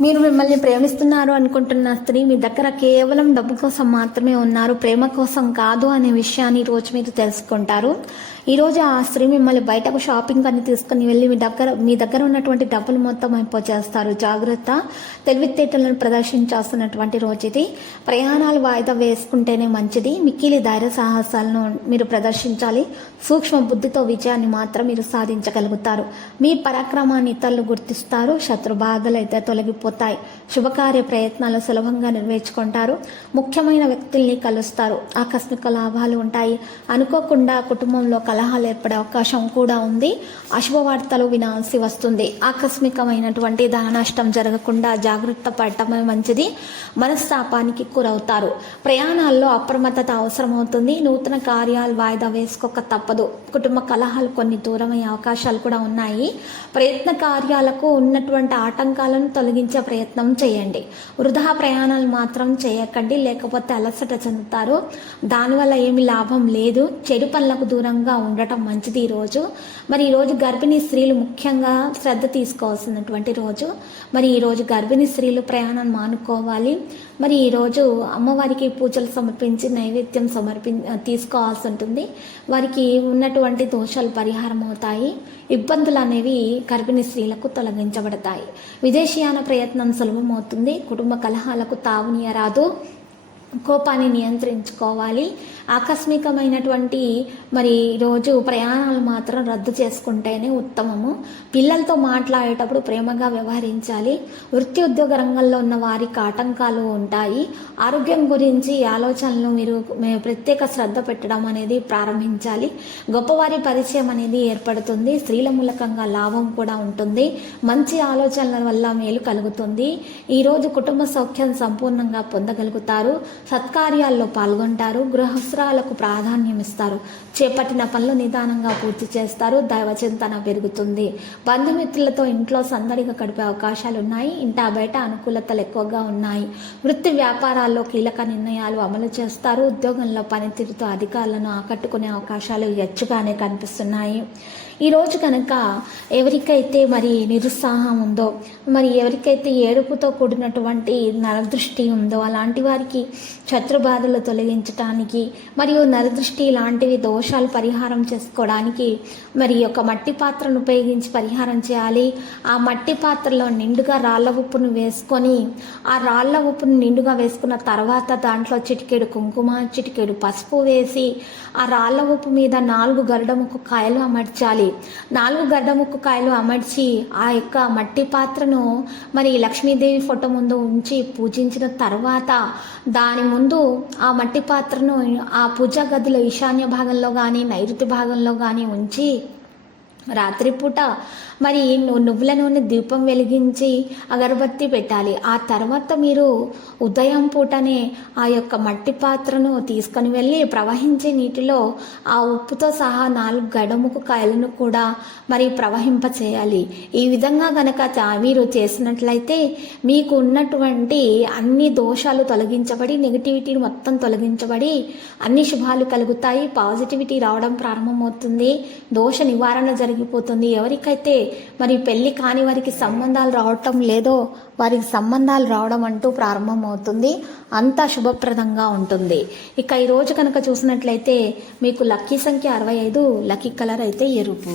మీరు మిమ్మల్ని ప్రేమిస్తున్నారు అనుకుంటున్న స్త్రీ మీ దగ్గర కేవలం డబ్బు కోసం మాత్రమే ఉన్నారు ప్రేమ కోసం కాదు అనే విషయాన్ని ఈరోజు రోజు మీరు తెలుసుకుంటారు. ఈరోజు ఆ స్త్రీ మిమ్మల్ని బయటకు షాపింగ్ అని తీసుకుని వెళ్ళి మీ దగ్గర మీ దగ్గర ఉన్నటువంటి డబ్బులు మొత్తం అయిపోచేస్తారు. జాగ్రత్త తెలివితేటలను ప్రదర్శించాల్సినటువంటి రోజు ఇది. ప్రయాణాలు వాయిదా వేసుకుంటేనే మంచిది. మిక్కిలి ధైర్య సాహసాలను మీరు ప్రదర్శించాలి. సూక్ష్మ బుద్ధితో విజయాన్ని మాత్రం మీరు సాధించగలుగుతారు. మీ పరాక్రమాన్ని ఇతరులు గుర్తిస్తారు. శత్రు బాధలు అయితే తొలగి జరిగిపోతాయి శుభకార్య ప్రయత్నాలు సులభంగా నెరవేర్చుకుంటారు. ముఖ్యమైన వ్యక్తుల్ని కలుస్తారు. ఆకస్మిక లాభాలు ఉంటాయి. అనుకోకుండా కుటుంబంలో కలహాలు ఏర్పడే అవకాశం కూడా ఉంది. అశుభవార్తలు వినాల్సి వస్తుంది. ఆకస్మికమైనటువంటి ధన నష్టం జరగకుండా జాగ్రత్త పడటమే మంచిది. మనస్తాపానికి గురవుతారు. ప్రయాణాల్లో అప్రమత్తత అవసరమవుతుంది. నూతన కార్యాలు వాయిదా వేసుకోక తప్పదు. కుటుంబ కలహాలు కొన్ని దూరమయ్యే అవకాశాలు కూడా ఉన్నాయి. ప్రయత్న కార్యాలకు ఉన్నటువంటి ఆటంకాలను తొలగించే ప్రయత్నం చేయండి. వృధా ప్రయాణాలు మాత్రం చేయకండి. లేకపోతే అలసట చెందుతారు. దానివల్ల ఏమి లాభం లేదు. చెడు పనులకు దూరంగా ఉండటం మంచిది ఈరోజు మరి ఈరోజు గర్భిణీ స్త్రీలు ముఖ్యంగా శ్రద్ధ తీసుకోవాల్సినటువంటి రోజు. మరి ఈరోజు గర్భిణీ స్త్రీలు ప్రయాణం మానుకోవాలి. మరి ఈరోజు అమ్మవారికి పూజలు సమర్పించి నైవేద్యం సమర్పి తీసుకోవాల్సి ఉంటుంది. వారికి ఉన్నటువంటి దోషాలు పరిహారం అవుతాయి. ఇబ్బందులు అనేవి గర్భిణీ స్త్రీలకు తొలగించబడతాయి. విదేశీయాన ప్రయత్నం సులభమవుతుంది. కుటుంబ కలహాలకు తావునీయరాదు. కోపాన్ని నియంత్రించుకోవాలి. ఆకస్మికమైనటువంటి మరి రోజు ప్రయాణాలు మాత్రం రద్దు చేసుకుంటేనే ఉత్తమము. పిల్లలతో మాట్లాడేటప్పుడు ప్రేమగా వ్యవహరించాలి. వృత్తి ఉద్యోగ రంగంలో ఉన్న వారికి ఆటంకాలు ఉంటాయి. ఆరోగ్యం గురించి ఆలోచనలు మీరు ప్రత్యేక శ్రద్ధ పెట్టడం అనేది ప్రారంభించాలి. గొప్పవారి పరిచయం అనేది ఏర్పడుతుంది. స్త్రీల మూలకంగా లాభం కూడా ఉంటుంది. మంచి ఆలోచనల వల్ల మేలు కలుగుతుంది. ఈరోజు కుటుంబ సౌఖ్యం సంపూర్ణంగా పొందగలుగుతారు. సత్కార్యాల్లో పాల్గొంటారు గృహస్త్రాలకు ప్రాధాన్యం ఇస్తారు చేపట్టిన పనులు నిదానంగా పూర్తి చేస్తారు దైవచింతన పెరుగుతుంది. బంధుమిత్రులతో ఇంట్లో సందడిగా గడిపే అవకాశాలు ఉన్నాయి ఇంటా బయట అనుకూలతలు ఎక్కువగా ఉన్నాయి. వృత్తి వ్యాపారాల్లో కీలక నిర్ణయాలు అమలు చేస్తారు ఉద్యోగంలో పనితీరుతో అధికారులను ఆకట్టుకునే అవకాశాలు ఎచ్చుగానే కనిపిస్తున్నాయి. ఈరోజు కనుక ఎవరికైతే మరి నిరుత్సాహం ఉందో మరి ఎవరికైతే ఏడుపుతో కూడినటువంటి నరదృష్టి ఉందో అలాంటి వారికి శత్రుబాధలు తొలగించడానికి మరియు నరదృష్టి లాంటివి దోషాలు పరిహారం చేసుకోవడానికి మరి ఒక మట్టి పాత్రను ఉపయోగించి పరిహారం చేయాలి. ఆ మట్టి పాత్రలో నిండుగా రాళ్ళ ఉప్పును వేసుకొని ఆ రాళ్ళ ఉప్పును నిండుగా వేసుకున్న తర్వాత దాంట్లో చిటికెడు కుంకుమ చిటికెడు పసుపు వేసి ఆ రాళ్ళ ఉప్పు మీద నాలుగు గరుడముక్కు కాయలు అమర్చాలి. నాలుగు గరుడముక్కు కాయలు అమర్చి ఆ యొక్క మట్టి పాత్రను మరి లక్ష్మీదేవి ఫోటో ముందు ఉంచి పూజించిన తర్వాత దాని ముందు ఆ మట్టి పాత్రను ఆ పూజా గదిలో ఈశాన్య భాగంలో కానీ నైరుతి భాగంలో కానీ ఉంచి రాత్రిపూట మరి నువ్వుల నూనె దీపం వెలిగించి అగరబత్తి పెట్టాలి. ఆ తర్వాత మీరు ఉదయం పూటనే ఆ యొక్క మట్టి పాత్రను తీసుకొని వెళ్ళి ప్రవహించే నీటిలో ఆ ఉప్పుతో సహా నాలుగు గడముకు కాయలను కూడా మరి ప్రవహింప చేయాలి ఈ విధంగా గనక మీరు చేసినట్లయితే మీకు ఉన్నటువంటి అన్ని దోషాలు తొలగించబడి నెగిటివిటీ మొత్తం తొలగించబడి అన్ని శుభాలు కలుగుతాయి. పాజిటివిటీ రావడం ప్రారంభమవుతుంది. దోష నివారణ జరిగిపోతుంది ఎవరికైతే మరి పెళ్ళి కాని వారికి సంబంధాలు రావటం లేదో వారికి సంబంధాలు రావడం అంటూ ప్రారంభమవుతుంది. అంతా శుభప్రదంగా ఉంటుంది. ఇక ఈరోజు కనుక చూసినట్లయితే మీకు లక్కీ సంఖ్య అరవై ఐదు లక్కీ కలర్ అయితే ఎరుపు.